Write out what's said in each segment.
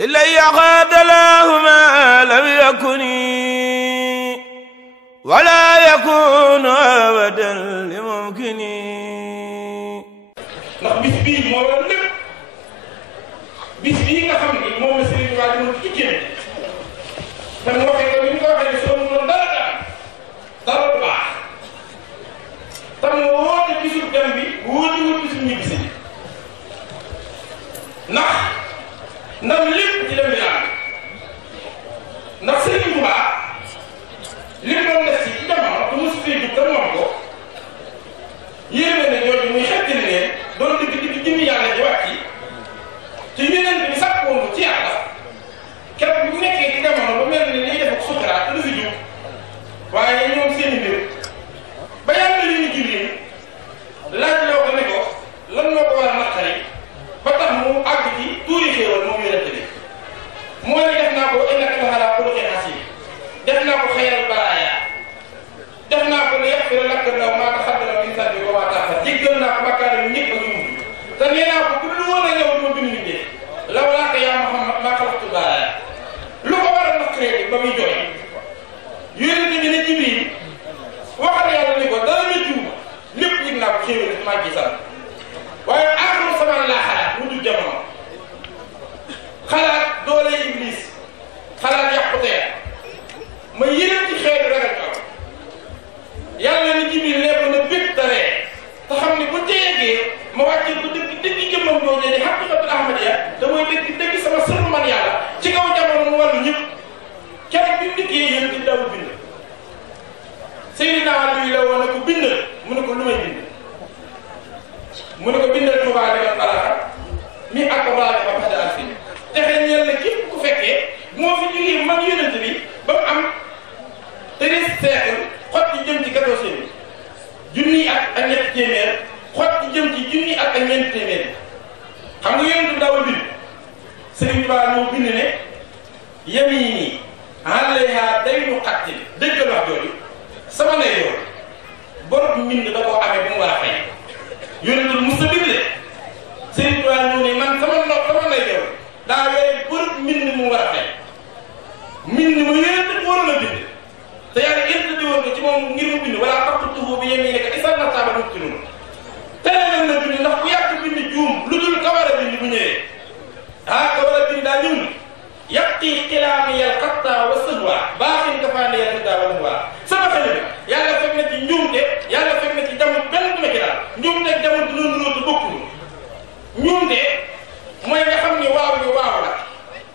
إلي قاد له ما لم يكن ولا يكون أبدا لممكن. ndax bis bii moo waral lépp bis bii nga xam ne moom la Serigne Touba di ci génn te mu waxee ko ni mu ko waxee ne soo mënoon dara dara du baax te mu woote bisu dem bi wóote wut bisu ñibbisi ndax ndam lépp ci dem yàlla ndax Serigne Touba li mu doon def ci jamono te mosu fee jug te moom ko yéeme na jooju muy xettali leen doon digg jëmmi yàlla ji wàcc ci yeneen bi sàkkoon ci yàlla keroog bu nekkee ci jamono ba mel ni liy def ak sukuraat te du fi jug waaye ñoom seen i mbir ba yàlla li ñu Jibril laaj loo ko ne ko lan moo ko war a naqari ba tax mu àgg ci tuuri xéewal moom yonent bi moo ne def naa ko innaka la'alaa xuluqin aziim def naa ko xayral baraaya def naa ko li yaxfira laka llaahu maa taqaddama min zanbika wa maa ta'akhkhara jéggal naa ko bàkkaar yi ñëpp ak ñu mujj te nee naa ko bu dul woon a ñëw duma bind nit ñi lawlaaka yaa Muhammad maa xalaqtu baraaya lu ko war a naqaree ba muy jooy yonent bi ne Jibril waxal yàlla ni ko dara méttiwu ma lépp yëg naa ko xéewal ci maa ngi sant waaye aaxiru samaan laa xalaat mu dul jamono xalaat doole Iblis xalaat yàqute ma yéene ci xeetu ragal kaw yàlla ni Jibril lépp na bépp daree te xam ne bu ca yeggee ma wàccee ko dëgg jëmmam doojee di xaqiqatul ahmadiya te mooy dëgg sama sëru man yàlla ci kaw jamono mu wàllu ñëpp kenn bi ndikkee yéen ci daw bind Seydina Ali la woon ne ko bindal mu ne ko lu may bind mu ne ko bindal Tuubaa liman balaxa mi ak rajo ba xada al fi texe ñeel na képp ku fekkee moo fi jógee man yonent bi ba mu am 13 siècle xot ci jëm ci 14e junni ak ñetti téeméer xot ci jëm ci junni ak ñeenti téeméer xam nga yonent bi daawul bind Sëriñ Tuubaa moo bind ne yamini alayha daynu xattin dëggal wax jooju sama nay yoon bor mbind da koo amee bu mu war a fay yonent bi mos a bind de Sëriñ Tuubaa ñëw ne man sama nay yoon daa yore bor mbind mu war a fay mbind mu yonent bi waroon a bind te yàlla interdit woon ko ci moom ngir mu bind wala taqtuhu bi yamiinika izan lartaba al-mubtiluun tere nañ la bind ndax ku yàq bind juum lu dul ka war a bind bu ñëwee ka war a bind daa ñëw ni yaqi xilaamiyal xattaa wa sahwa baaxin kafaaniyal hudaa wal hawaa sama xel bi yàlla fekk na ci njuumte yàlla fekk na ci jamono benn bu nekk daal njuumte ak jamono du doon róotu bokkul njuumte mooy nga xam ni waaw ni waaw la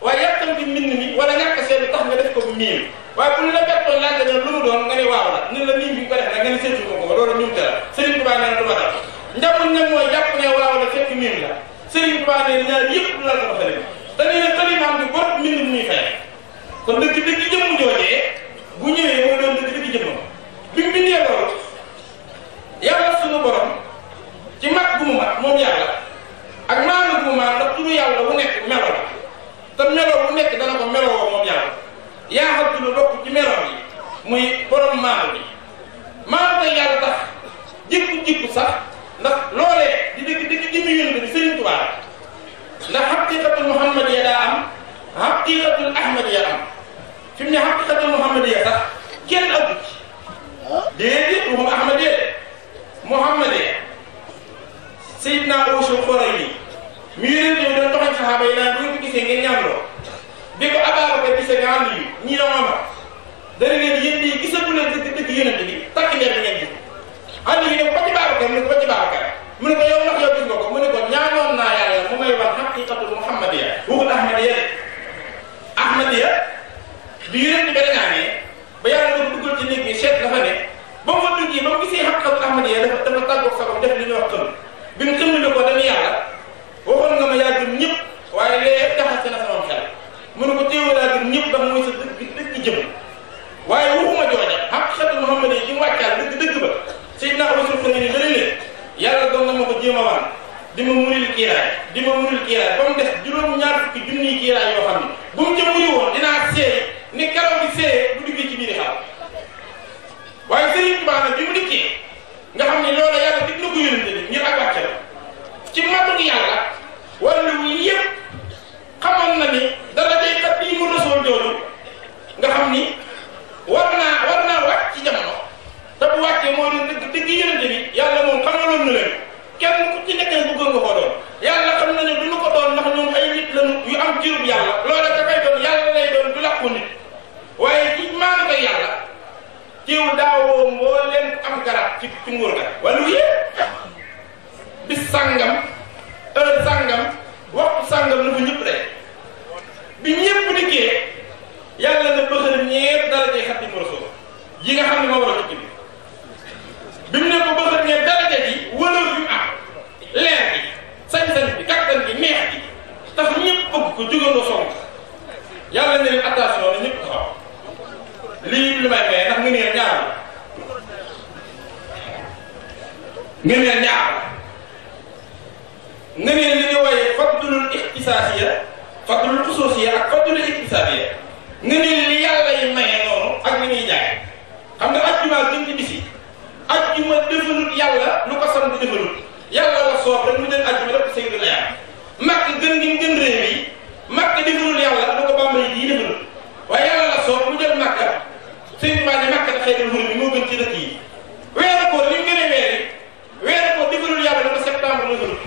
waaye yàkkamti mbind mi wala ñàkk seetlu tax nga def ko bu miin waaye bu ñu la bettoon laaj la lu mu doon nga ne waaw la ni la nii bi ko def nag nga ne seetu ko loolu njuumte la Serigne Touba nee na du ma dal njaboot nag mooy jàpp ne waaw la fekk miin la Serigne Touba nee na ñaar yëpp du la sama xarit te nee na xalimaam bi bopp mbind muy fay kon dëgg jëmm joojee bu ñëwee mooy doon dëgg jëmmam bi mu bindee loolu yàlla sunu borom ci mag gu mu mag moom yàlla ak maanu gu mu maan ndax turu yàlla wu nekk melo la te melo bu nekk dana ko melowoo moom yàlla yaa xam ci lu bokk ci melo yi muy borom maanu bi maanu tey yàlla tax jikku sax ndax loolee di dëgg jëmmi yónent bi Serigne Touba ndax xaqiqatul muhammadiya daa am xaqiqatul ahmadiya am fi mu ne xaqiqatul muhammadiya sax kenn ëpp ci déedéet waxuma ahmadiya de muhammadiya Seydina Uusu Xurayni mi yónent yi doon doxal saxaaba yi naan bu ngeen ko gisee ngeen ñaanloo bi ko Ababacar gisee nga ànd yu ñii la ma dana leen yéen ñii gisagu leen dëgg yónent bi takk ndeer bi ngeen gis ànd yi ne ko ba ci Babacar mu ne ko ba ci Babacar mu ne ko yow ndax yow gis nga ko mu ne ko ñaanoon naa yàlla mu may wax xaqiqatul muhammadiya waxul ahmadiya de ahmadiya bi yonent bi ñaanee ba yàlla nga duggal ci néeg bi seet dafa ne ba mu fa duggee ba mu gisee xaqiqatul ahmadiya dafa tàggoog sagom def li ñuy wax xëm bi mu xëm ne ko dañu yàlla waxoon nga ma yaa gën ñëpp waaye lee jaxase na sama xel mu ne ko téewoo daa gën ñëpp ndax mooy sa dëgg jëm waaye waxuma jooja xaqiqatul muhammadiya ji mu wàccaal dëgg ba Seydina Uusu Xurayni ni danañ leen yàlla doon na ma ko jéem a waan di ma muril kiiraay ba mu def juróom-ñaar fukki am cirub yàlla loola dafay doon yàlla lay doon du làqu nit waaye ci maan ko yàlla ciw daawoo moo leen am garab ci nguur ga wala yëpp bis sàngam heure sàngam waxtu sàngam la fa ñëpp rek bi ñëpp dikkee yàlla na bëxër ñeer daraje Xaadimu Rasuul ji nga xam ne moo war a tukki bi mu ne ko bëxër ñeer daraje ji wëlal bi mu am leer bi sañ-sañ bi kattan bi neex bi tax ñëpp bëgg ko jógandoo song yàlla ne leen attention na ñëpp taxaw lii lu may may ndax nga neel ñaar la nga neel ñaar la nga neel li ñu wooye fadlul ixtisaasiya fadlul xusuusiya ak fadlul ixtisaabiya nga neel li yàlla yi maye noonu ak li ñuy jaay xam nga ajjuma gën ci bisi ajjuma defalut yàlla lu ko sant defalut yàlla la soob rek mu jël ajjuma def ko sayyidul ayaam màkk gën gi gën réew yi màkk defalul yàlla lu ko bàmbali yi defalut waaye yàlla la soob mu jël màkka sëñ bi ne màkk da xëy bi moo gën ci dëkk yi weeru koor li mu gën a weeru koor defalul yàlla lu ko septembre la gënut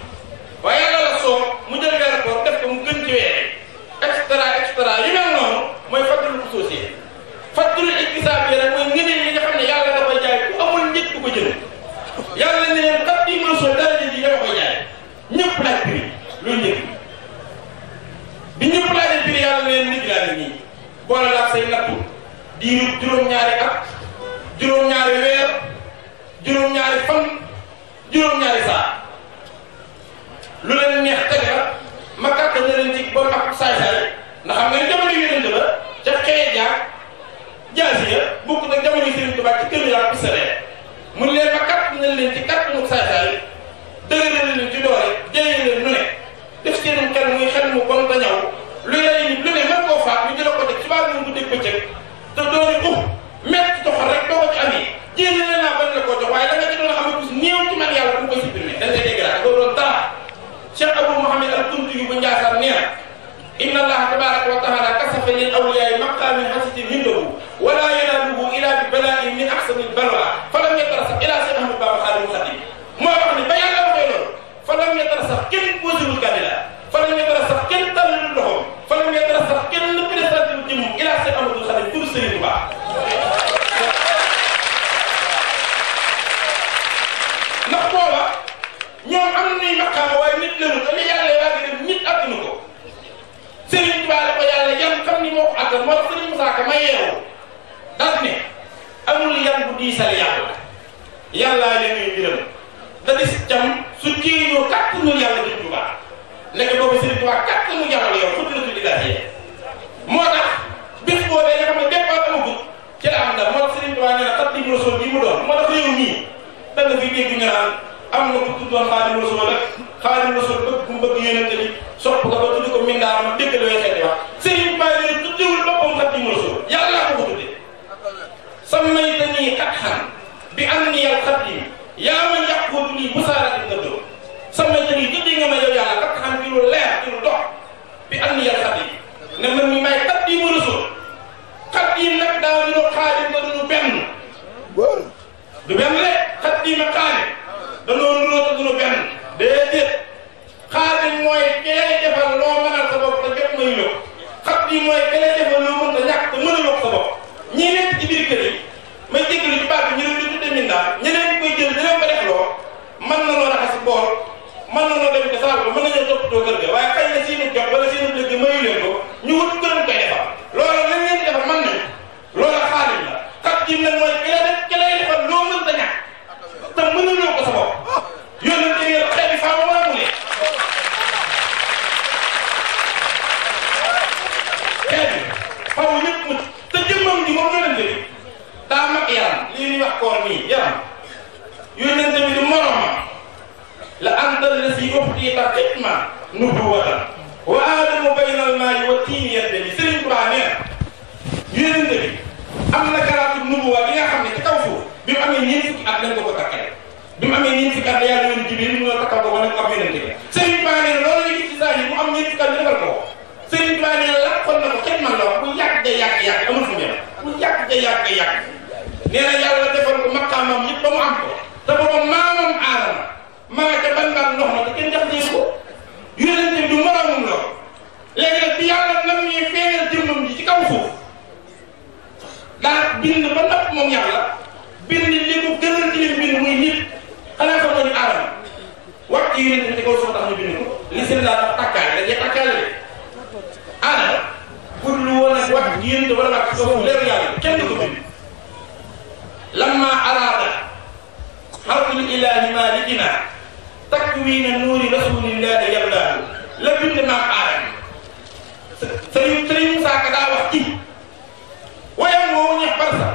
waaye yàlla la soob mu jël weeru koor def ko mu gën ci weer extra yu mel noonu mooy fàttali ko société fàttali iktisaab bi rek mooy ngëneel yi nga xam ne yàlla da koy jaay ku amul njëkk du ko jënd yàlla ne leen Xaadimu Rasuul dara ji dama koy jaay ñëpp laaj prix loolu njëkk bi ñëpp laajee prix yàlla ne leen nit laa ne nii boole la ak say nattu diiru juróom-ñaari at juróom-ñaari weer juróom-ñaari fan juróom-ñaari saa lu leen neex tege la ma kàtt na leen ci ba mag saay-saay ndax xam nga ne jamono yonent ba ca xeej jaag jaasi ya bokk nag jamono Sëriñ Tuubaa ci kër yaa pistolet mun leen ma kàtt na leen ci kàttanu saay-saay dëgëral leen ci doole jëlee leen nu ne def seenum xel muy xel mu bon ta ñaw lu rey nit lu ne mën koo faat ñu jëla ko teg ci baa mu guddeeg bëccëg te doone metti doxal rek doo ko ci amee jéem leen naa bañ la koo jox waaye da nga ci doon xam ne kus néew ci man yàlla bu koy supprimer dañ lay dégg doo doon dara Cheikh Abou Mouhamed al Kunti yu bu Njaasaan nee na inna allaha tabaraka wa taala kasafa lil awliyaai maqaamin hasitin hindahu wala yanaaluhu ila bi bala'in min ahsanil balwa falam yatarasa ila Cheikh Ahmad Bamba Xaadimu Xaadim moo wax ni ba yàlla waxee loolu falam yatarasa kenn posewul candidat falam yatarasa kenn tàllul loxoom falam yatarasa kenn présenté wu jëmmum ila Cheikh Ahmadou Xaadim pour Serigne Touba ndax booba ñoom am nañu maqaama waaye nit lënu te li yàlla yaa ngi def nit attanu ko Serigne Touba la ko yàlla yan xam ni moo ko attan moo tax Serigne Moussa Ka ma yeewu daf ne amul yan bu diisal yàlla yàllaa leen ñuy mbiram da dis cam su kii ñoo kàttanu yàlla Serigne Touba nekk boobu Serigne Touba kàttanu yàlla la yow xudratul ilaahi moo tax bis boobee nga xam ne départ amagut ci la am ndam moo tax Serigne Touba nee na Xaadimu Rasuul bi mu doon moo tax réew mii da nga fi dégg ñu naan am na ku tuddoon Xaadimu Rasuul rek Xaadimu Rasuul bëgg bu mu bëgg yonente bi sopp ko ba tuddi ko mindaanam dégg la weesee di wax Serigne Touba nee na tuddewul boppam Xaadimu Rasuul yàlla ko ko tudde sammaytanii qat'an bi anni al-Xaadim yaa man yaquudu lii busaaratin nga sammaytanii tuddee nga ma yow yàlla qat'an bi lu leer bi lu dox bi anni al-Xaadim ne man mi may Xaadimu Rasuul Xaadim nag daa ñu Xaadim nga duñu benn du benn rek Xaadim ak Xaadim danoo nuroo te duñu benn déedéet Xaadim mooy ki lay defal loo mënal sa bopp te jot mayu la ko Xaadim mooy ki lay defal loo mën ta ñàkk te mënaloo ko sa bopp ñii nekk ci biir kër yi may jégalu ci baat bi ñu leen di tudde mindaa ñeneen ñi koy jël dina ko def loo mën na noo raxasi bool mën na noo dem ci saal ba mën nañoo toppatoo kër ga waaye xëy na seenu jot wala seenu dëgg mayu leen ko ñu wut gërëm koy defal loola lañ leen di defal mën nañu loola Xaadim la Xaadim nag mooy ki la def ki lay defal loo mën ta ñàkk te mënuloo ko sa bopp yónnante ne xëy bi faa ma mën a mulee xëy bi faaw ñëpp mu te jëmmam ji moom yónnante bi daa mag yaram lii ñuy wax koor nii yaram yónnante bi du moromam la andal la si uxtii ta xitma nubuwatan wa aadamu bayna al maayi wa tiini yadde bi Serigne Touba nee na yónnante bi am na garaatu nubuwa bi nga xam ne ci kaw suuf bi mu amee ñeent fukki at lañ ko ko takkale bi mu amee ñeent fukki at yàlla yónni Jibril mu takkal ko wane ko ab yónnante bi Serigne Touba nee na loolu la gis ci saa yi mu am ñeent fukki at ñu defal ko Serigne Touba nee na làqoon na ko xitma la wax bu yàgg yàgg amul fu mu yem bu yàgg nee na yàlla defal ko maqaamam yëpp ba mu am ko te booba maamam aadama maa ca ban ndox ma te kenn jax dee ko yónnante bi du moromam lool léegi nag ñuy feeñal jëmmam ji ci kaw suuf daa bind ba nopp moom yàlla bind li mu gënal ci leen bind muy nit xanaa xam nga ni aadama wax ci yonent bi ci kaw suuf tax ñu bind ko li seen laa tax takkaale dañuy takkaale de aadama pour lu woon ak wax ci yonent wala wax ci kaw suuf leer yàlla kenn du ko bind lamma araada xalqul ilaahi maalikina takwiina nuuri rasulillahi yàllaahu la bind maam aadama sëriñ Musaa Ka daa wax ci wayam woowu ñeex barsa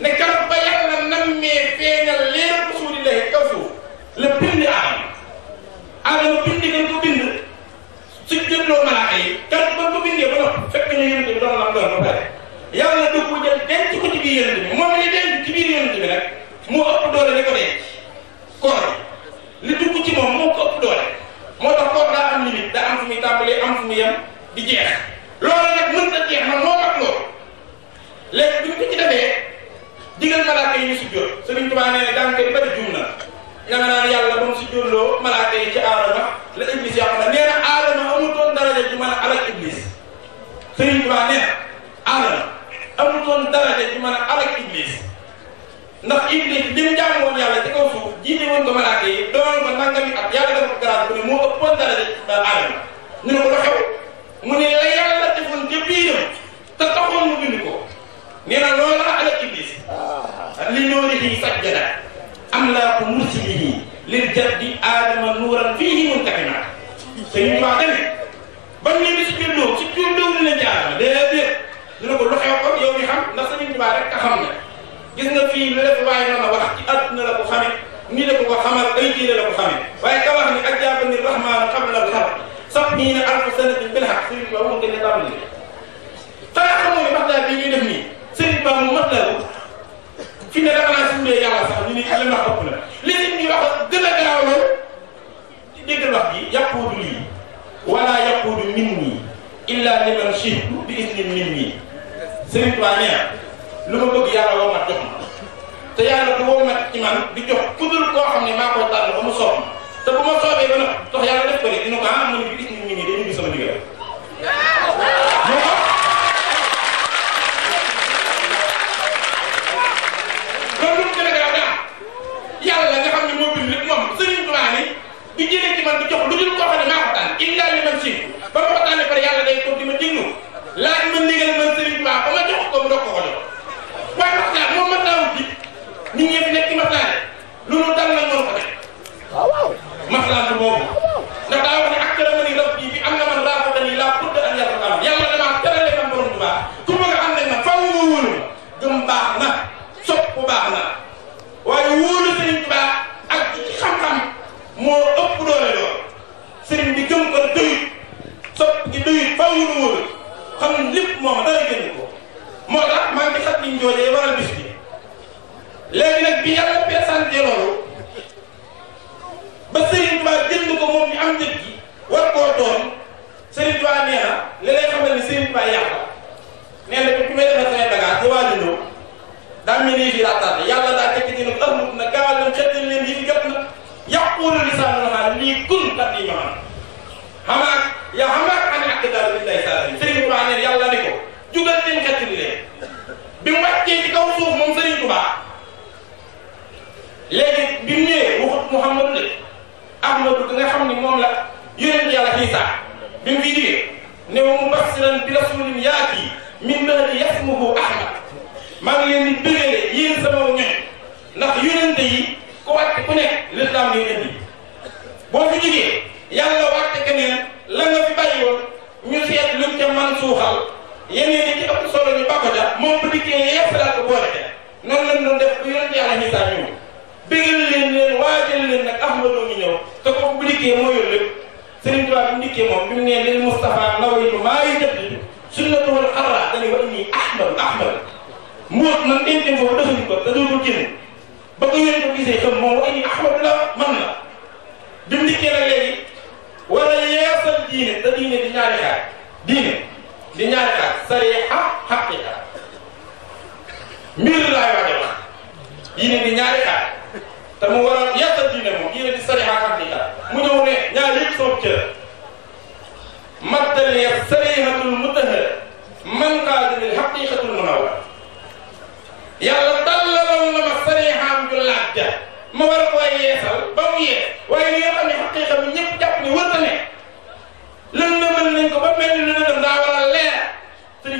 ne keroog ba yàlla nammee feeñal leer rasulillahi kaw suuf la bind aadama bind ngeen ko bind su jëndoo malaaka yi keroog ba ko bindee ba noppi fekk ñu yonent bi doon lam doon ba pare yàlla da ko jël denc ko ci biir yonent bi moom li denc ci biir yonent bi nag moo ëpp doole li ko denc koor li dugg ci moom moo ko ëpp doole moo tax koor daa am limite daa am fu muy tàmbalee am fu muy yem di jeex loolu nag mënut a jeex man moo mag loolu léegi bi ñu ko ci defee digal malaaka yi ñu si jóot Sëriñ Tuubaa nee na daan koy bari juum na nga naan yàlla ba mu si jóotloo malaaka yi ci aadama la iblis yàq na nee na aadama amutoon daraja ju mën a alak iblis Sëriñ Tuubaa nee na aadama amutoon daraja ju mën a alak iblis ndax iblis bi mu jaamu woon yàlla ci kaw suuf jiite woon ko malaaka yi doon ko nangami at yàlla dafa ko garaat bu ne moo ëppoon daraja aadama ñu ne ko lu xew mu ne la yàlla defoon ca biiram te taxoon mu bind ko nee na loolu la alak iblis li noorihi sajjada amlaaku mursilihi lil jaddi aadama nuuran fiihi muntaqimat Sëriñ Tuubaa dane ban ne bi si julloo ni la jaarama déedéet ñu ne ko lu xew ko yow mi xam ndax Sëriñ Tuubaa rek ka xam ne gis nga fii lu def waaye noonu wax ci àdduna la ko xame ni la ko xamal ay diine la ko xame waaye ka wax ni ajaaba ni rahmaanu qabla al-xalq sab'iina alfa sanatin bil haqq Sëriñ Tuubaa moo gën a tàmbali xanaa xamoo ni maxtaa bii ñuy def nii Sëriñ Tuubaa mu mat la fi ne dafa naa suñu yàlla sax ñu ni li ma ëpp la li nit ñi wax gën a garaaw loolu déggal wax ji yaquudu lii wala yaquudu minni illa liman shi'tu bi isnin minni Sëriñ Tuubaa nee na lu ma bëgg yàlla woo mat jox ma te yàlla du woo mat ci man di jox ku dul koo xam ne maa koy tànn ba mu soob ma te bu ma soobee ba nag tax yàlla def ko de dina ko am na bi isnin minni dañu gis sama ndigal yàlla nga xam ne moo bind lépp moom Sëriñ Tuubaa ni di jëlee ci man di jox lu dul koo xam ne maa ko tànn illa li man si ba ma ko tànnee pare yàlla day toog di ma déglu laaj ma ndigal man Sëriñ Tuubaa ba ma jox ko mu doog ko jox waaye wax naa moom mat naa wut ji nit ñi fi nekk ci maslaane lu nu dal nag mënu ko teg maslaante boobu ndax daa wax ne ak tëra ma ni rab bii bi am na man raafata nii laa pudd ak yàlla am yàlla damaa tërale man borom Tuubaa ku bëgg a am nañ ma faw nga wóolu ma gëm baax na sopp bu baax na waaye wóolu Sëriñ Tuubaa ak xam-xam moo ëpp doole lool sëriñ bi gëm ko doyut sopp gi doyut faw nu wóolu xam lépp moom dara gën ko moo tax maa ngi xat liñ joojee waral bis bi léegi nag bi yàlla présenté loolu ba Sëriñ Tuubaa jënd ko moom mi am njëg gi war koo doon Sëriñ Tuubaa nee na li lay xamal ni Sëriñ Tuubaa yàlla nee na bi may defar samay bagage di waaju ñëw daa mel ni fii rattaate yàlla daa tekki ci nag ëmmut na gaawal leen xettal leen yi fi jot na yàquulu lisaanu xaal lii kun kat yi ma xamaak yaa xamaak ane ak daal bi lay saa Sëriñ Tuubaa nee yàlla ni ko jugal leen xettali leen bi mu wàccee ci kaw suuf moom Sëriñ Tuubaa léegi bi mu ñëwee waxut Muhammadu de Ahmadu nga xam ni moom la yonent yàlla Iisaa bi mu fi jógee ne wa mubassiran bi rasulin yaati min ba'di ismuhu Ahmad maa ngi leen di bëggee yéen sama ñoñ ndax yonente yi ku wàcc ku nekk lislaam ngay indi boo fi jógee yàlla wàcce keneen la nga fi bàyyi woon ñu seet luñ ca man suuxal yeneen yi ci ëpp solo ñu bàkko ja moom bu dikkee yeesalaat ko boole ca noonu lañ doon def bu yonente yàlla Iisaa ñëw bëggal leen waajal leen nag Ahmadu ngi ñëw te kooku bu dikkee moo yor lépp Sëriñ Tuubaa bi mu dikkee moom bi mu nee lil Mustafa nawaytu maa yujaddidu sunnatuhul xarra dañuy wa inni Ahmadu muut man denc foofu defuñu ko te dootul génn ba ko yéen ko gisee xam moom wa inni Ahmadu la man la bi mu dikkee nag léegi war a yeesal diine te diine di ñaari xaar diine di ñaari xaar sariixa xaqiiqa mbir laay wax diine di ñaari xaar te mu war a yeesal diine moom diine di sariixa xaqiiqa mu ñëw ne ñaar yëpp soob cër maddal ya sariihatul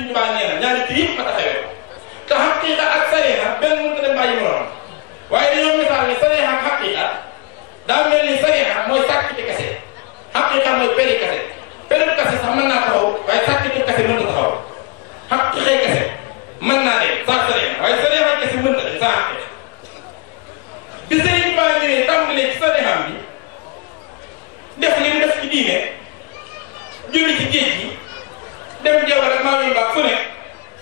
Sëriñ Tuubaa nee na ñaari ci yëpp ma taxawee te xaqiiqa ak sariixa benn mënut a dem bàyyi moroom waaye dañoo misaal ni sariixa ak xaqiiqa daa mel ni sariixa mooy sàkkiti kase xaqiiqa mooy peri kase peri kase sax mën naa taxaw waaye sàkkiti kase mënut a taxaw xaqiiqa kase mën naa dem saa sariixa waaye sariixa kase mënut a dem saa xaqiiqa bi Sëriñ Tuubaa ñëwee tàmbalee ci sariixam bi def li mu def ci diine julli ci géej gi dem jeewal ak maam yi baax fu ne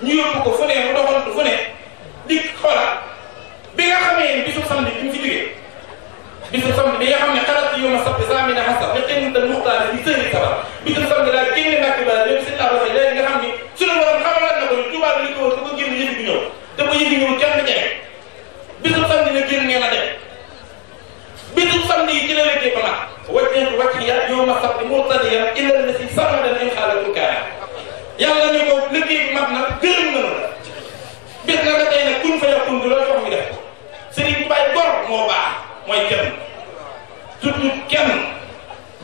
ñu yóbbu ko fu ne mu doxantu fu ne dikk xoolal bi nga xamee ni bisu samedi bi mu fi jógee bisu samedi bi nga xam ne xalaat yow ma sabti saa mi na xasab ne xëy na muxtaar bi sëriñ sabar bisu samedi daal génne nàkk ba lépp si taaba fay léegi nga xam ni suñu borom xamalaat na ko ni tubaab li ko wër ko génn yëf bi ñëw te ba yëf ñëw kenn jege bisu samedi la génn nee na dem bisu samedi yi ci la liggéey ba mat wajjatu wajhiya yawma sabti murtadiyan ila allati samadan in xaalatu kaana yàlla ne ko liggéey bi mat na gërëm na la bis na nga tey nag kun fa yakun du loolu wax mi def ko Sëriñ Baay gor moo baax mooy kenn surtout kenn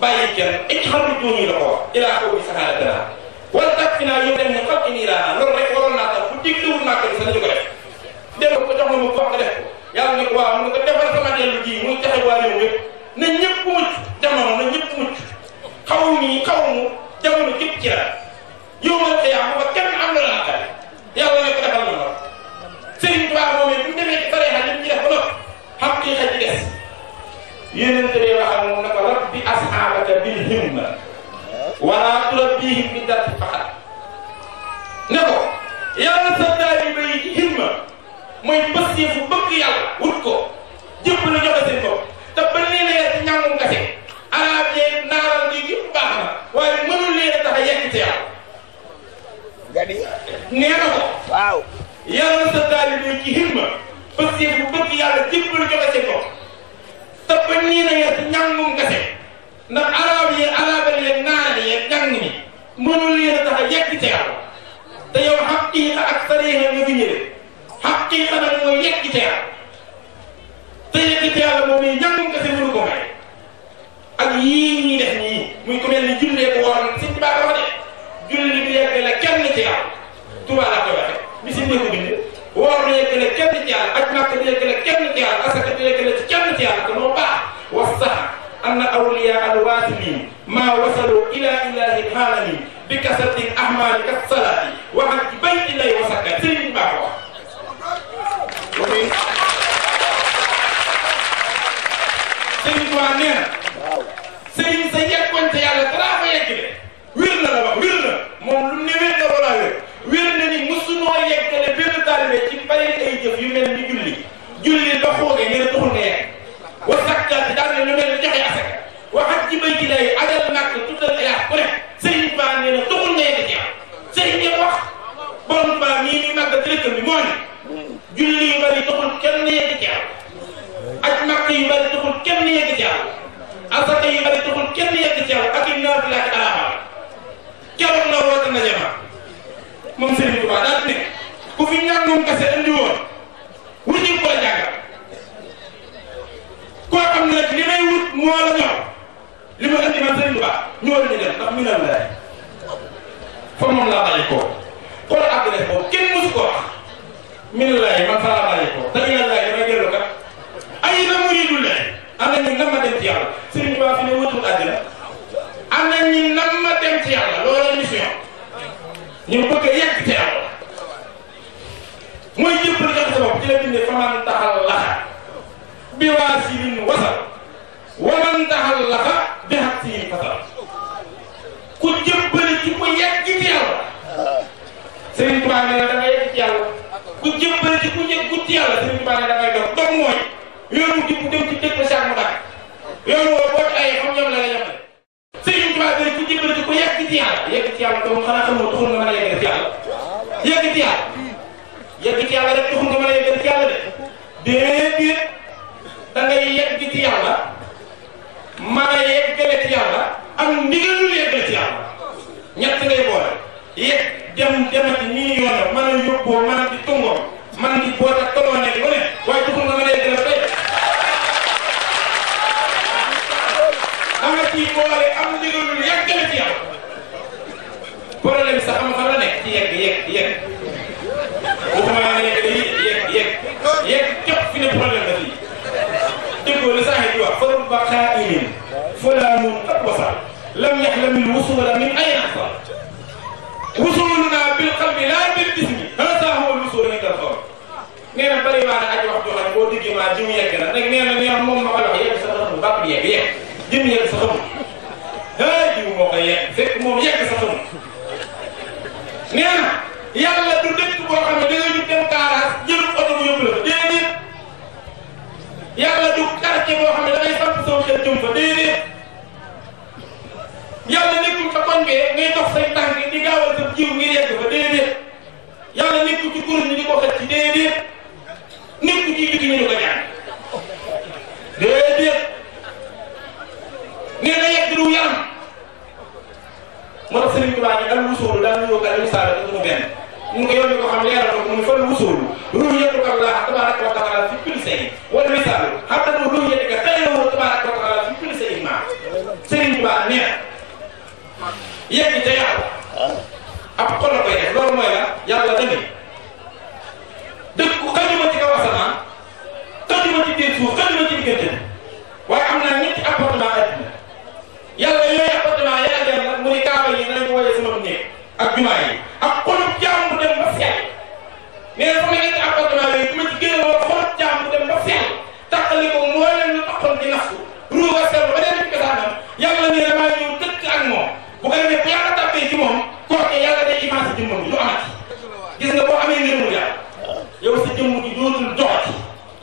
bàyyi kenn ijxalu jooni la ko wax ilaa xaw bi saxaadana wala tak fi naa yow dem ne xal iniiraana loolu rek waroon naa tax bu digluwul naa ko sax ñu ko def ko jox ma mu wax nga def ko yàlla ne ko waaw mu ko defal sama dellu ji muy taxe waa réew yëpp na ñëpp mucc jamono na ñëpp mucc xaw mu jamono képp ci la yow ma xiyaam ba kenn am na la naqari yàlla ne ko defal na la Sëriñ Tuubaa moom it bu ñu demee ci tariixa li mu ci def ba noppi xam kii xaj ci des yéen a waxal moom ne ko rabbi ashaabaka bil himma wala turabbihim bi darti faqat ne ko yàlla sa taalibe yi ci himma mooy bës yi fu bëgg yàlla wut ko jëpp la joxe seen bopp te ba leen a ci ñàngum kase arab yeeg naaral gi yëpp baax na waaye mënul leen a tax a yegg ci yàlla nee na ko waaw yàlla sa taalibe ci himma bës yi fu bëgg yàlla jëpp la joxe seen bopp te ba leen a ci ñàngum kase ndax arab yi arabal yeeg naaral yeeg ñàng mi mënul leen a tax a yegg ci yàlla te yow xaqiiqa ak sariixa nga fi ñëwee xaqiiqa nag mooy yegg ci yàlla te yegg ci yàlla moom yi ñàngum kese mënu ko may ak yii ñuy def nii muy ku mel ni jullee ko waroon si ci baax wax de julli du yeggale kenn ci yàlla Tuubaa laa koy waxe bi si ne ko bind woor du yeggale kenn ci yàlla aj Makka du yeggale kenn ci yàlla asaka du yeggale ci kenn ci yàlla te moo baax wa sax anna awliyaa al-waasiliin maa wasalu ilaa ilaahi al-aalamiin bi kasrati al-a'maali kas-salaati wa hajji bayti llaahi wa zakaat sëriñ baa ko wax Sëriñ Tuubaa nee na sëriñ sa yeggoon ca yàlla balaa fa yegg de wér na la wax wér na moom lu ne wér na wala wér na ni mosunoo yeggale benn taalibe ci bari ay jëf yu mel ni julli ba xoogee nee na taxul nga yegg wa zakkaat daal ne lu mel ni joxe asaka wa hajji bayti llaahi ajal nag tuddal ayaat ku ne Sëriñ Tuubaa nee na taxul nga yegg ci yàlla sëriñ ñëpp wax borom Tuubaa mii ni màgg dëkkam bi moo ne julli yu bari taxul kenn yegg ci yàlla aj Makka yu bari taxul kenn yegg ci yàlla asaka yu bari taxul kenn yegg ci yàlla ak i naafila ak alaama keroog la woote na jama moom Sëriñ Tuubaa daal ne ku fi ñàngum kase andi woon wuti ko la jàngal koo xam ne nag li may wut moo la ñor li ma andi man Sëriñ Tuubaa ñoo la ñu dem ndax mi na la fa moom laa bàyyi ko xool ak def boobu kenn mosu ko wax min laay man fa laa bàyyi ko te ila laay damay dellu kat ay na muridul laay am na ñu nam ma dem ci yàlla Sëriñ Tuubaa fi ne wëtul àddina am na ñu nam ma dem ci yàlla loolu mission ñu bëgg a yegg ci yàlla mooy jëpp la jox sa bopp ci la bindee faman taxal laxa bi waasilin wasal waman taxal laxa bi xat siin fasal ku jëppale ci ku yegg ci yàlla Sëriñ Tuubaa nee na da ngay yegg ci yàlla ku jëppale ci ku yeggut ci yàlla Sëriñ Tuubaa nee da ngay dox dox mooy yoonu di dem ci dëkk sax mu dakk yoonu woo boo ci ay xam ñoom la la yemale Sëriñ Tuubaa nee ku jëppale ci ku yegg ci yàlla te moom xanaa xamoo taxul nga mën a yegg ci yàlla yegg ci yàlla rek taxul nga mën a yegg ci yàlla de déedéet da ngay yegg ci yàlla mën a yeggale ci yàlla am ndigalul yeggale ci yàlla ñett ngay boole yegg demati nii yoonam mën a yóbboo mën a di tungoom mën di boot ak toloone di ko ne waaye taxul nga mën a yeggale tey danga ciy boole am ndigalul yeggale ci yàlla problème sax am fa la nekk ci yegg wusula min ayna asal wusuluna bil qalbi la bil jismi hada huwa al wusul inda al qawl nee na bari waa na aji wax joo xam ne boo déggee maa jiw yegg na nag nee na moom ma koy wax yegg sa xamul bàpp bi yegg jëm yegg sa xamul jiw moo koy yegg fekk moom yegg sa xamul nee na yàlla du dëkk boo xam ne da ngay dem garage jël oto bu yóbbu la fa déedéet yàlla du quartier boo xam ne da ngay samp soo xel jëm fa déedéet yàlla nekkul ca koñ bee ngay dox say tànk di gaawal sa jiw ngir yegg fa déedéet yàlla nekkul ci kuréel ñi di ko xëcc ci déedéet nekkul ci biti ñu di ko ñaan déedéet nee na yegg du yaram moo tax Sëriñ Tuubaa ni al wusuulu daal ñu yóbbu al misaal ak mu benn ñu ko yow ñu ko xam leeral ko mu fal wusuulu ruhiyyatuka Allah tabaaraka wa taala fi kulli shay wal misaalu hatta ruhiyyatuka xayruhu tabaaraka wa taala fi kulli shay ma Sëriñ Tuubaa nee na yegg ca yàlla ab xol la koy def loolu mooy la yàlla dañuy dëkk xajuma ci kaw asamaan xajuma ci biir suuf xajuma ci diggante waaye am na ñetti appartement adduna yàlla yooyu appartement yaa dem nag mu ni kaaba yi nañu wooyee sama néeg ak jumaa yi ak xolub jaam bu dem ba sell nee na sama ñetti appartement yooyu bu ma ci gën a woo xolub jaam bu dem ba sell taqali ko moo leen lu taxoon di nafsu ruuga sell ba dem ci cosaanam yàlla nee na maa ñëw dëkk ak moom bu ko defee bu yàlla tàbbee ci moom kooke yàlla day image jëmmam bi du amati gis nga boo amee ngërëmu yàlla yow sa jëmm ji dootul doxati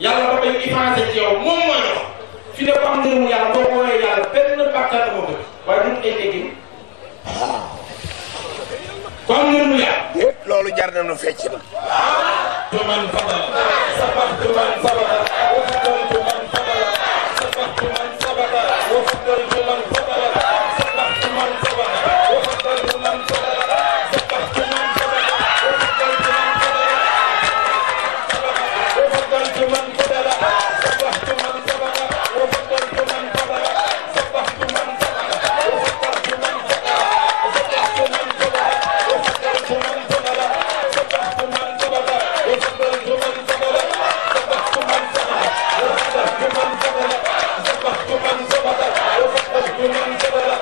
yàlla ba koy image ci yow moom mooy dox fi ne ko am ngërëmu yàlla boo ko woowee yàlla benn bàkkaar moo bëgg waaye duñ koy teggin ko am ngërëmu yàlla loolu jar na nu fecc na tuman fadala sabax tuman sabata wa fadal tuman fadala sabax tuman sabata wa fadal tuman fadala sabax tuman sabata wa fadal tuman fadala sabax tuman sabata wa fadal tuman fadala wa fadal tuman fadala sabax tuman sabata wa fadal tuman fadala sabax tuman sabata wa fadal tuman fadala sabax tuman sabata wa fadal tuman fadala sabax tuman sabata wa fadal tuman fadala sabax tuman sabata wa fadal tuman fadala sabax tuman sabata wa fadal tuman fadala sabax tuman sabata wa fadal tuman fadala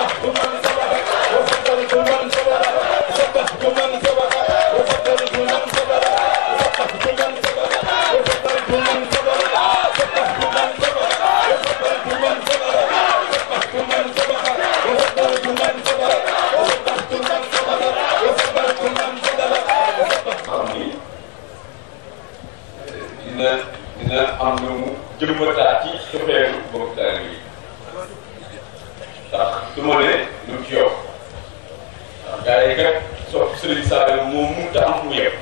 sabax tuman sabata wa fadal tuman fadala sabax tuman sabata wa fadal tuman fadala sabax tuman sabata wa fadal tuman fadala sabax tuman sabata wa fadal tuman fadala sabax tuman sabata wa fadal tuman fadala xam ni dina am lu mu jëmbataat ci sofeeru bokk daal yi ndax du ma ne lu ci yow ndax gars yi kat sopp Sëriñ Saliou moom mënut a am fu mu yem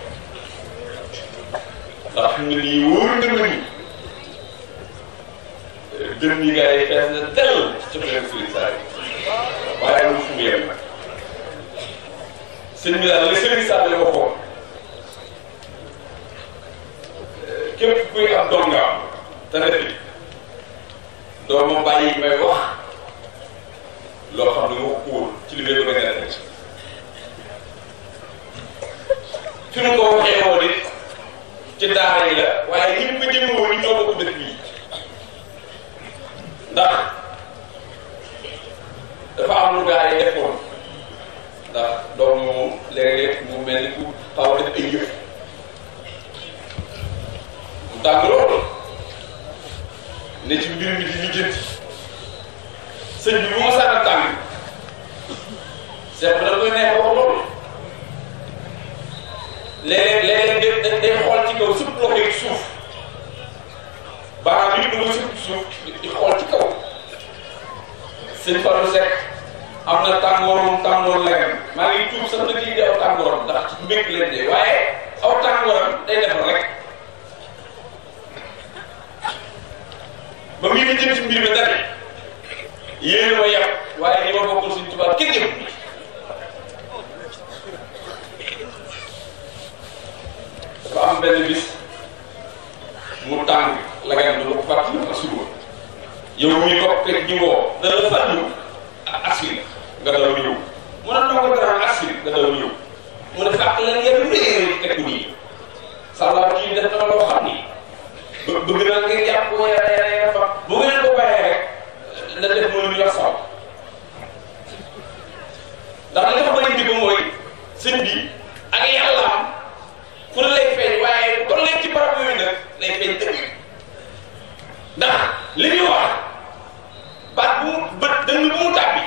ndax fi mu ne nii wóor na ma ni jëm yi gars yi fees na tel ci sofeeru Sëriñ Saliou waaye amul fu mu yem nag sëñ bi daal la Sëriñ Saliou waxoon képp kuy am doom nga am te ne fi doo ma bàyyi may wax loo xam ne wax ko woon ci li may bëgg a nekk fi nu ko waxee woon it ci daara yi la waaye li mu ko jëme woon ñoo bokk dëkk yi ndax dafa am lu gaa yi defoon ndax doom moom léeg-léeg mu mel ni ku xaw a def ay yëf mu tàng loolu ne ci mbir mi di lijjanti sëñ bi bu ma sànni tàng seet da koy neex wax loolu léeg-léeg day xool ci kaw suuf loxo yi suuf baaraam yi dugg suuf di xool ci kaw sëñ Fallou Seck am na tàngooram leneen maa ngi tuub sax na kii di aw tàngooram ndax ci mbékk leen de waaye aw tàngooram day defar rek ba muy ngi jëm ci mbir mi dane yéen ma yàpp waaye ñi ma bokkul Sëñ Tuubaa kenn yëpp dafa am benn bis mu tàng la nga am ko fàttali ak suba yow mii toog rek di woo dana la fàttali ak askan nga daw ñëw mu ne noo ko gërëm askan nga daw ñëw mu ne fàq la ngeen lu dee teg ko nii sàllaa kii def na loo xam ni bëgg naa ngeen jàpp ko fa bu ngeen ko bàyyee rek na def mooy ñu la saw sëñ bi ak yàllaam fu ne lay feeñ waaye bu tollee ci barab yooyu nag lay feeñ dëgg ndax li ñuy wax baat bu mu bët dënn bu mu tàbbi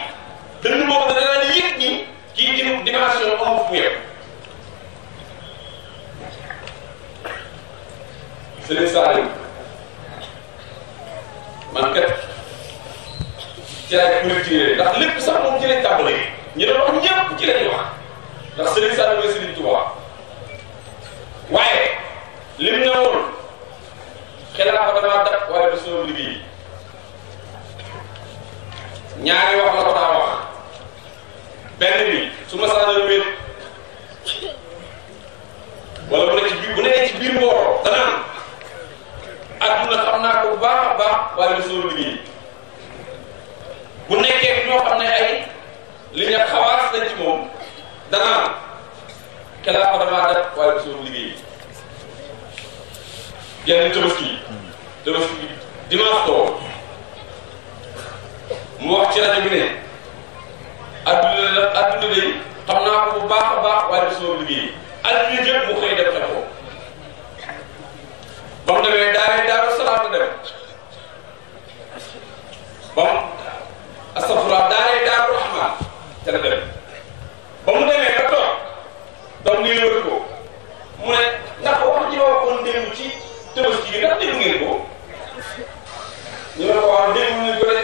dënn boobu dana daan yëg ni kii dimension amul fu yem Sëriñ Saliou man kat ci laay culture ndax lépp sax moom ci lañ tàmbalee ñu doon wax ñëpp ci lañuy wax ndax Sëriñ Saliou mooy Sëriñ Tuubaa waaye lim ne woon xelaa ko damaa dab waaye du sama liggéey ñaari wax la ko daa wax benn bi su ma saa doon wéet wala bu nekk ci biir mbooloo danaan adduna xam naa ko bu baax a baax waaye du sama liggéey bu nekkee ñoo xam ne ay li nga xawaas lañ ci moom danaan xelaa ko damaa dab waaye du sama liggéey genn tabaski dimanche too mu wax ci rajo bi ne adduna de xam naa ko bu baax a baax waaye du sama liggéey adduna jëpp mu xëy def ko ba mu demee Daaru Salaam la dem ba mu astafurlah Daaru Rahman ca la dem ba mu demee ba toog doom ngi wër ko mu ne ndax wax ji ma waxoon démb ci tabaski gi ndax dégg ngeen ko ñu ne ko waaw dégg ngeen ko de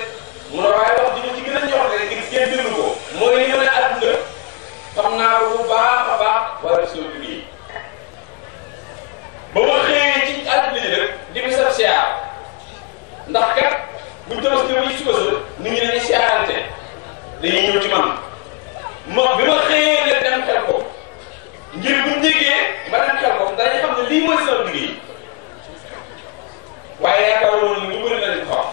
mu ne waaye wax ji ma ci gën a ñor rek ngeen déglu ko mooy li ma ne adduna xam naa ko bu baax a baax wala soo liggéey ba ma xëyee ci adduna ji rek di bi sab siyaar ndax kat buñ tabaski ba ci suba sa nit ñi dañuy siyaarante dañuy ñëw ci man bi ma xëyee leen dem xel ko ngir buñ déggee ba dem xel ko dañuy xam ne lii mooy sama liggéey waaye yaakaar woon ni ñu bëri nañ ko xam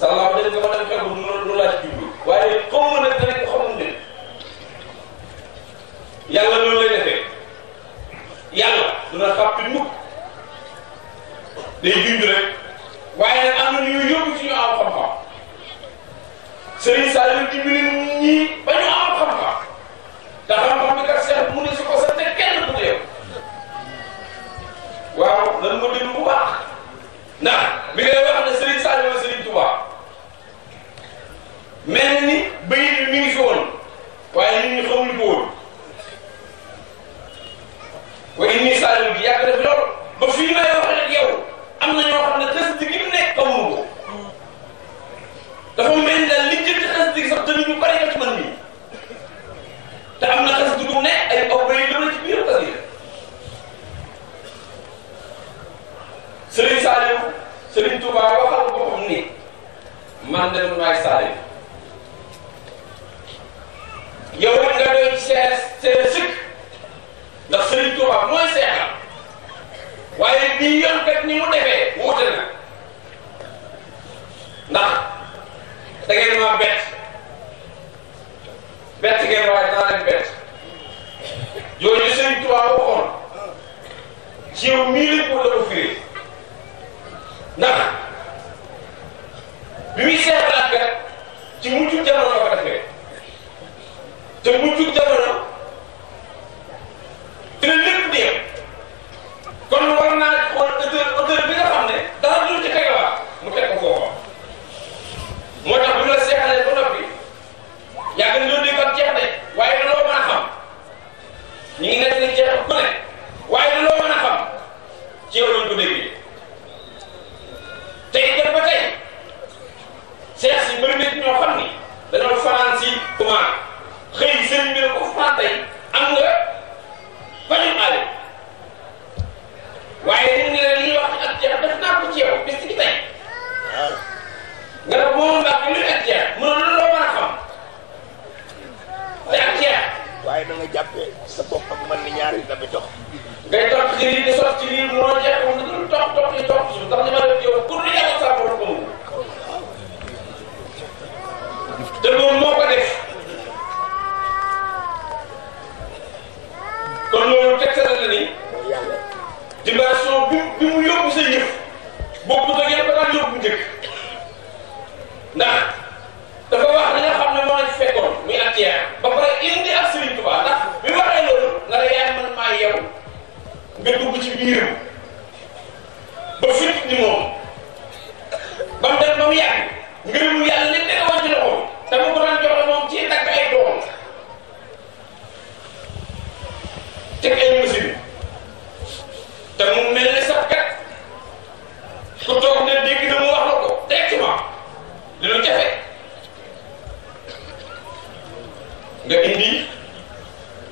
sallallahu alayhi wa sallam xel ko du laa ci jublu waaye xaw ma nag danañ ko xamul ne yàlla loolu lay defee yàlla duna xàppi mukk day junj rek waaye nag am na ñu yóbbu ci ñu am xam-xam Serigne Saliou dimbali ñii ba ñu am xam-xam te xam-xam bi kat seet mu ne su ko sante kenn ku teew waaw lan ma déglu bu baax ndax bi ngay wax ne Serigne Saliou la Serigne Touba mel ni bayit bi mi ngi fi woon waaye nit ñi xamuñu ko woon waaye nii Saliou bi yàgg def loolu ba fii may wax ak yow am na ñoo xam ne xasida gi mu nekk xamuñu ko dafa mel ni daal li jënd xasida gi sax te ñu bari nga ci man nii te am na xasida gu ne ay aw bayit la ci biir xasida Serigne Saliou Serigne Touba waxal ko boppam ni man de maay Saliou yow it nga doy ci seen sëkk ndax Serigne Touba mooy seexal waaye bii yoon kat ni mu defee wuute na ndax da ngeen maa bett ngeen waaye danaa leen bett yooyu Serigne Touba waxoon ci yow mii lañ ko la ko firi ndax bi muy seexalaat kat ci mujj jamono la ko defee te mujj jamono dina lépp di kon war naa xool auteur bi nga xam ne dara dul ci tegawaat mu teg ko foofa moo tax bi mu la seexalee ba noppi yàgg na ñoo dégg ak jeex de waaye da loo mën a xam ñu ngi nekk ni jeex ku ne waaye da loo mën a xam ci yow lañ ko déggee tey def ba tey seex si bëri nit ñoo xam ni dañoo fanaan si comment xëy sëriñ bi ne ko fanaan tey am nga fajum aale waaye dañ ne li ñuy wax ak jeex def naa ko ci yow bis ci tey nga ne moom mbaa bi luy ak jeex mu ne loo mën a xam te ak jeex waaye da nga jàppee sa bopp ak man ni ñaari nga bi dox ngay toog ci lii di sot ci lii moo jeex moom nga dul toog ci suuf ndax li ma def yow pour lu yàlla saa borom ko te moom moo ko def kon loolu tegtal na ni dimension bi mu yóbbu sa yëf boobu da ngeen ko daan yóbbu njëkk ndax dafa wax li nga xam ne moo lañ fekkoon muy ak jeex ba pare indi ak Serigne Touba ndax bi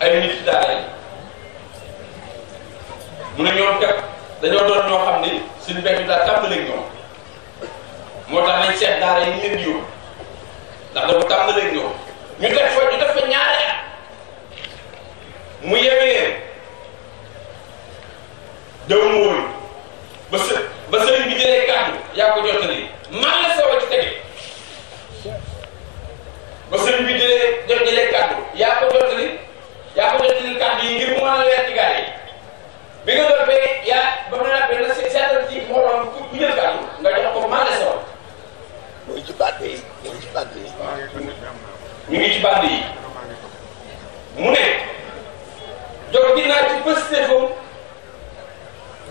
ay nit ci daara yi mu ne ñoom kat dañoo doon ñoo xam ni suñu mbéy mi daal tàmbaleeg ñoom moo tax nañ seet daara yi ñu leen di yóbbu ndax dafa tàmbaleeg ñoom ñu def fa ñaari at mu yewe leen dawum wóolu ba sëriñ bi jëlee kàddu yaa ko jottali man la sawa ci tege ba sëriñ bi jëlee kàddu yaa ko jottali kàddu yi ngir mu mën a leer ci gaar yi bi nga doppee ba mu nappee na seetal ci mbooloo ku jël kàddu nga jox ko man la sawa ñu ngi ci bàtt yi ñu ngi ci bàtt yi ñu ngi ci bàtt yi mu ne jóg dinaa ci pëstéefam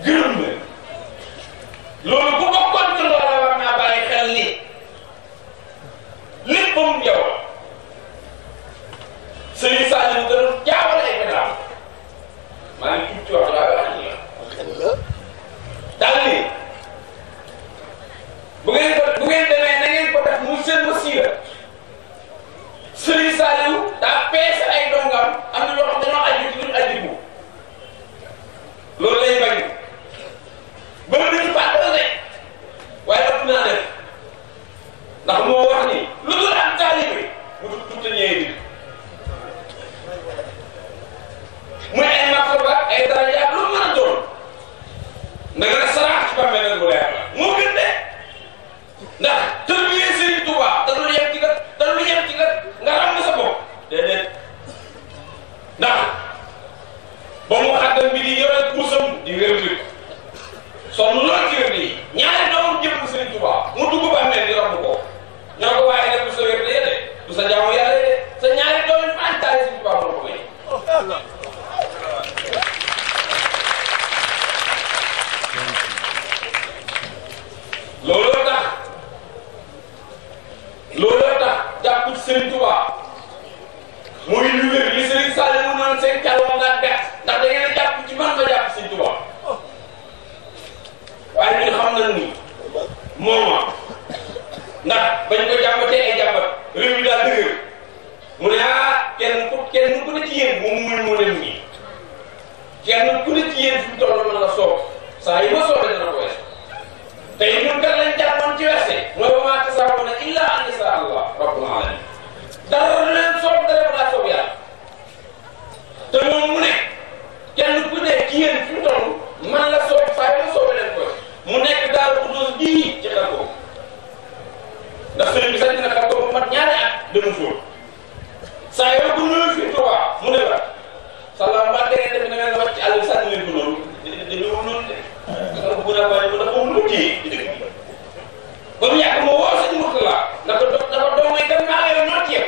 gërëm la loolu bu bokkoon ci loola war naa bàyyi xel ni léppam yow Serigne Saliou gën a jaawale ay pédale maa ngi tuuti wax la daal ni bu ngeen demee na ngeen ko def mu seen wasiila Serigne Saliou daa peese ay dongam am na ñoo xam dañoo aju ci luñ ajibu loolu lay bañ ba mu duñu fàttali ne waaye ëpp naa def ndax moo wax ni lu dul am taalibe mu tuuti ñëwee bi muy ay martaba ay daraja lu mën a doon na nga saraax ci bàmmeel bu leer la moo gën de ndax tërbiyee Serigne Touba da dul yem ci kat nga xam ne sa bopp déedéet ndax ba mu xaddam bi di yore kuusam di wér-wér sonn lool ci wér yi ñaari doomam jëm Serigne Touba mu dugg bàmmeel di romb ko ñoo ko waaye nag du sa wér de du sa jaamu yàlla de sa ñaari doom yi faan taali Serigne Touba moo ko may looloo tax jàpp ci Serigne Touba muy lu wér li Serigne Saliou mu naan seen calwam naa gàtt ndax da ngeen a jàpp ci man ma jàpp Serigne Touba waaye ñun xam nañ ni mooma ndax bañ ko jàmbatee ay jàmbat réew mi daal dëgër mu ne kenn ku ne ci yéen moom mu dem nii kenn ku ne ci yéen fi mu toll mën la soob saa yi ma soobee dana ko wees tey ñun kat lañ jàppoon ci werse mooy wa maa tasaabuuna illaa an yasaa Allah rabbul alamin dara lu leen soob dara daa soob yàlla te moom mu ne kenn ku ne ci yéen fi mu toll man la soob saa yi ma soobee leen ko mu nekk daal Xuddoos bii ci xel ko ndax sëriñ bi sax dina xam ko ba mat ñaari at demu fóot saa yoo ko ñëwee fi Tuubaa mu ne la salaam mbaa dangeen def na ngeen la wàcc ci àll bi sànni leen ko noonu dañu moom noonu de nga bu na waaye mu dafa mu kii di dëgg ba mu yàgg ma woo sëñ Murtala na ko dafa doom may dem maa yow noo ci yow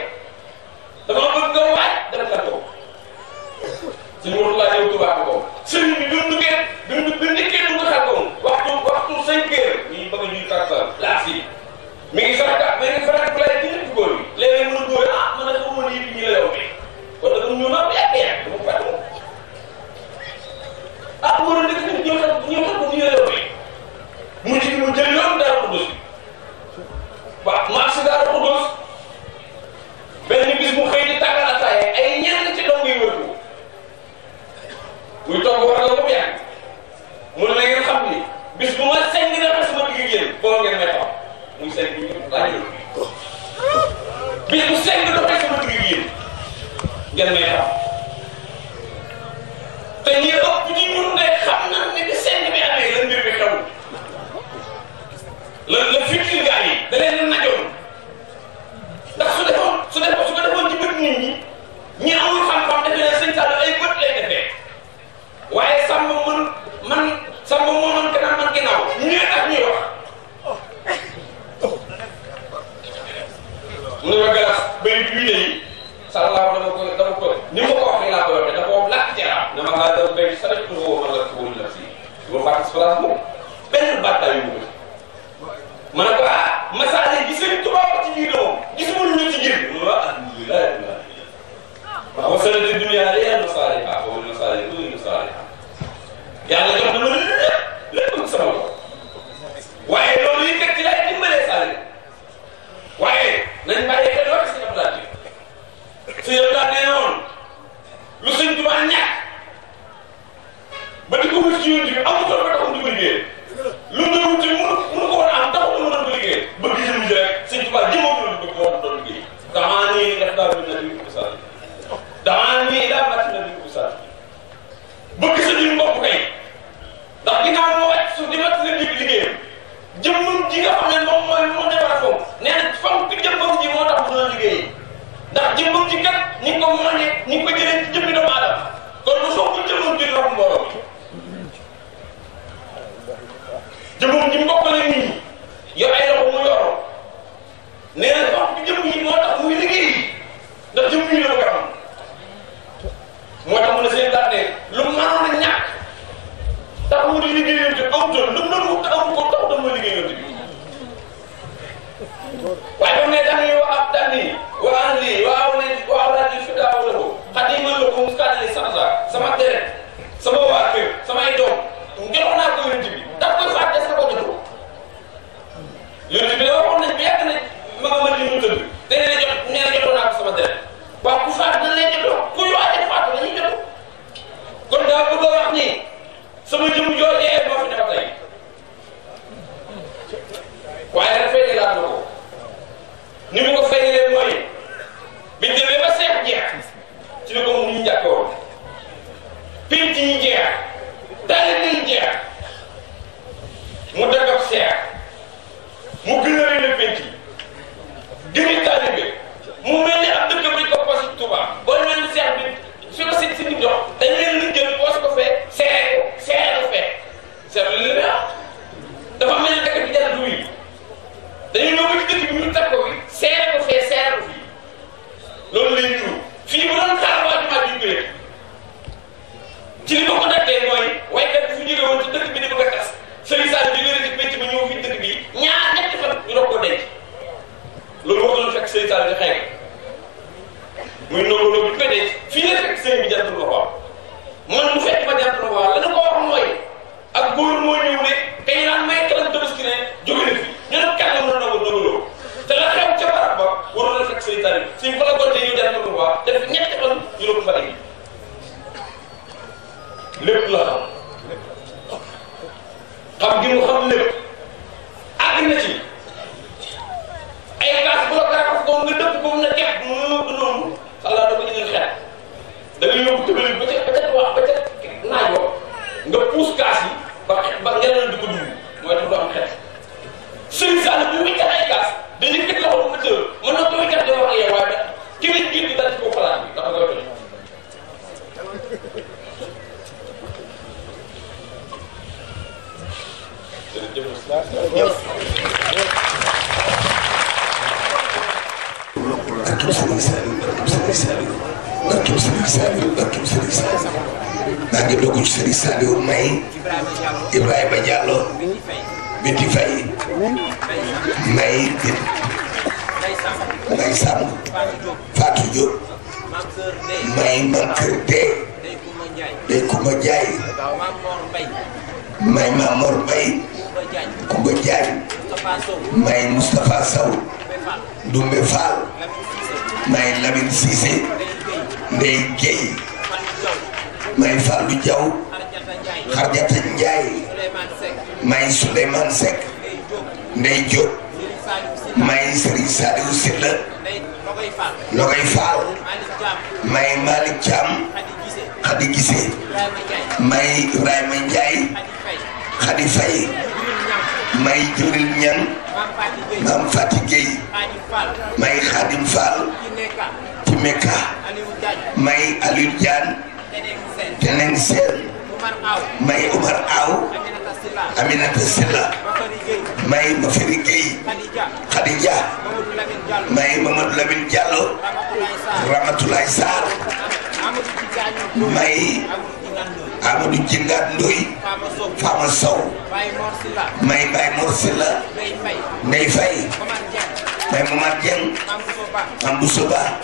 dama bëgg nga waaj dama la ko sëñ Murtala ñëw Tuubaa ko sëriñ bi bi mu nekkee du nga xar ko waxtu 5 heures ñuy bëgg ñuy tàggal laas yi mi ngi faral play ci nit góor yi léeg-léeg mën a góor mën a ko woon yi ñu la yow bi kon nag ñu na yàggee dama fàtte mu doon def ñëw xam ko ñu la yow bi mu jël yoon Daaru Xuddoos waaw marché Daaru Xuddoos benn bis mu xëy di tàggal ataaya ay ñenn ci dong yi wër ko muy toog war la ba mu yàgg sama deret sama waa kër samay doom jox naa ko yonent bi daf koy faat des na ko jotu yonent bi da waxoon nañ bi yàgg nañ ma nga mën li mu tëdd te nee na jot nee na jotoon naa ko sama deret waaw ku faat dañ lay jotoo ku waajal faatu dañuy jotu kon daa bëgg a wax ni sama jëm joojee moo fi ne ba tey waaye nag fay laat na ko ni mu ko fayalee mooy biñ demee ba seex jeex ci la ko moom ñu njàkke woon pénc ñi jeex taalib yi jeex mu dagg ab seex mu gën a rëy la pénc yi gën a taalibe mu mel ni ab dëkk bi ko posi Tuuba boo mel ni seex bi fi ko si nit jox dañ leen lu jël poos ko fee seere ko fee seere li la dafa mel ni dëkk bi jar du yi dañu ñëw ba ci dëkk bi ñu teg ko fi seere ko fee seere ko fii loolu lay ñëw fii bu doon xaar waa jumaa ji ñu koy ci li ma ko daggee mooy waykat bi fu jóge woon ci dëkk bi di bëgg a tas Serigne Sall bi jógee ci pénc ba ñëw fii dëkk bi ñetti fan ñu doog ko denc loolu moo doon fekk Serigne Sall di xëy muy noonu loolu bi koy denc fii la fekk sëriñ bi jantul ma waaw man mu fekk ma jantul ma waaw la ko wax mooy ak góor moo ñëw ne kay naan may kalam tabaski ne jóge na fi ñu ne kan la mën a nangu nangu te la xew ca barab ba waroon na fekk Serigne Sall bi suñ fa la gonte ñëw jantul ma waaw def ñetti fan ñu doog fa lépp la xam gi mu xam lépp àgg na ci ay kaas bu la garaaf ko nga dëpp ko na kepp mu du noonu Allah da ko indil xel da ngay yóbbu tëbali ba ca wax ba ca naajoo nga puus kaas yi ba ngelaw di ko dugg mooy tax du am xel Serigne Sall bu muy ay kaas dañuy fekk loxo bu tëb mën na koy kat di wax ak yow waaye ki lañ gën di dal ci kaw palaat bi dafa koy tëj maa ngi dugg ci Serigne Saliou may Ibrahima Diallo Biti Faye may may Samb Fatou Diop may Mankeur Dee Dey Kouma Ndiaye may Mamor Mbaye Koumba Diagne may Moustapha Sow Doumbé Fall may Lamine Cissé Ndeye Guèye may Fallou Diaw Xarjata Ndiaye may Souleymane Seck Ndeye Diop may Serigne Saliou Sylla Nogay Fall may Malick Thiam Khady Gissé may Ibrahima Ndiaye Khady Faye may Djibril Niang Mame Fati Gueye may Khadim Fall ci Mekka may Aliou Diane Teneng Sène may Oumar Aw Aminata Silla may Maferi Gueye Khadija may Mamadou Lamine Diallo Ramatoulaye Sarr may Amadou Djingat Ndoye Fama Sow may Baye Mor Silla Ndeye Faye may Momar Dieng Mame Bousso Ba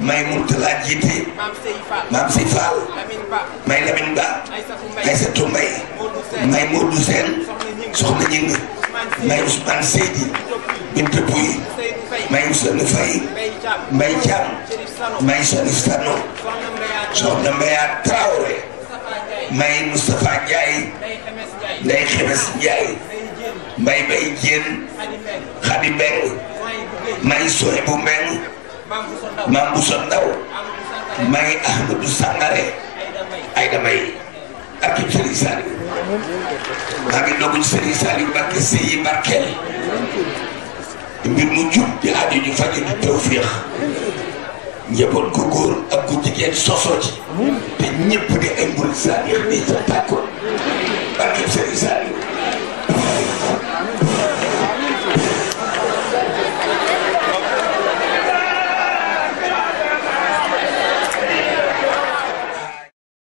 may Mourtala Djité Mame Sey Fall may Lamine Ba Aïssatou Mbaye may Modou Sène Soxna Ñing may Ousmane Seydi Binta Pouy may Ousseynou Faye may Thiam may Sonif Sano Soxna Mbeya Traoré may Moustapha Ndiaye Ndeye Xemes Ndiaye may Bay Diène Khady Mbeng may Sohibou Mbeng Mame Bousso Ndaw may Ahmadou Sangaré Aïda May ak Serigne Saliou maa ngi dogu ci Serigne Saliou Mbacké Seye barkeel mbir mu jub di aju ñu faju di tawféex njaboot gu góor ak gu jigéen sosoo ci te ñëpp di ay murid saadix di sa tàkku